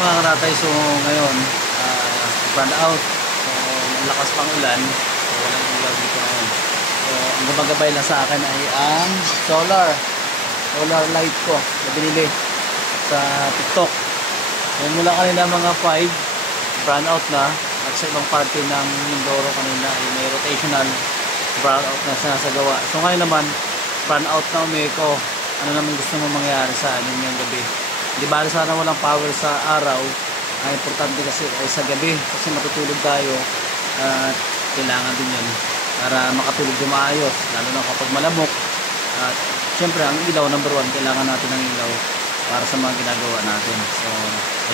Ayan mga katatay, so ngayon brand out, so ang lakas pang ulan, so walang ilaw dito ngayon. So ang gumagabay lang sa akin ay ang solar light ko na binili sa TikTok. So mula kanina mga 5 brand out na, at sa ibang parte ng Mindoro kanina ay may rotational brand out na sinasagawa. So ngayon naman brand out na umeko. Ano naman gusto mo mangyari sa amin ngayong gabi? Di ba sana walang power sa araw, ay importante kasi ay sa gabi kasi matutulog tayo at kailangan din yun para makatulog din maayos, lalo na kapag malamok. At syempre ang ilaw, number 1, kailangan natin ng ilaw para sa mga ginagawa natin. So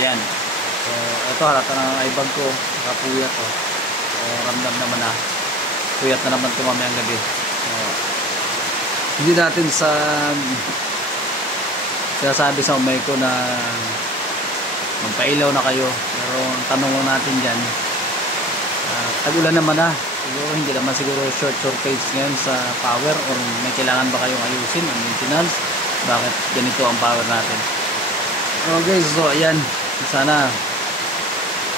ayan, so ito halata ng ibag ko, nakapuyat ko. So ramdam naman na puyat na naman ito mamayang gabi. So hindi natin sinasabi sa umay ko na magpailaw na kayo, pero ang tanong natin dyan, tag-ulan naman na siguro, hindi naman siguro short surface ngayon sa power, or may kailangan ba kayong ayusin ang maintenance, bakit ganito ang power natin. Okay, so ayan, sana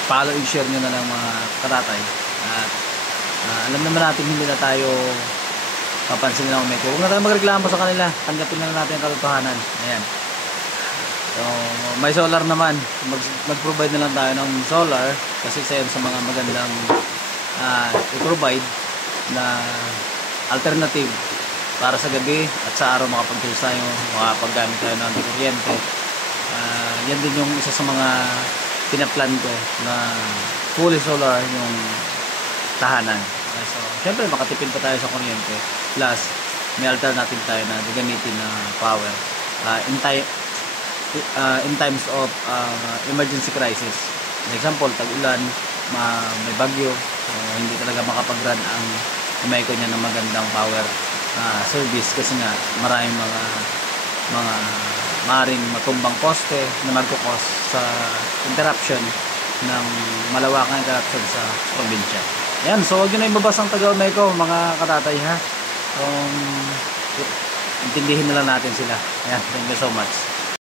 follow and share nyo na lang mga katatay, at alam naman natin hindi na tayo papansin nila umeko. Huwag na tayo magreklamo sa kanila, tanggapin na natin ang katotohanan. Ayan, so may solar naman, mag-provide na lang tayo ng solar kasi isa yun sa mga magandang i-provide na alternative para sa gabi at sa araw makapag-tools tayo, makapaggamit tayo ng kuryente. Yan din yung isa sa mga pinaplan ko na fully solar yung tahanan. So syempre makatipid pa tayo sa kuryente, plus may alternative tayo na gagamitin na power in times of emergency crisis. For example, tag-ulan, may bagyo, so hindi talaga makapag-run ang umeko niya ng magandang power service kasi nga maraming mga maaaring matumbang poste na magkukos sa interruption ng malawakang interruption sa probinsya. Ayan, so huwag nyo na ibabas ang taga-umeko mga katatay ha. Intindihin na lang natin sila. Ayan, thank you so much.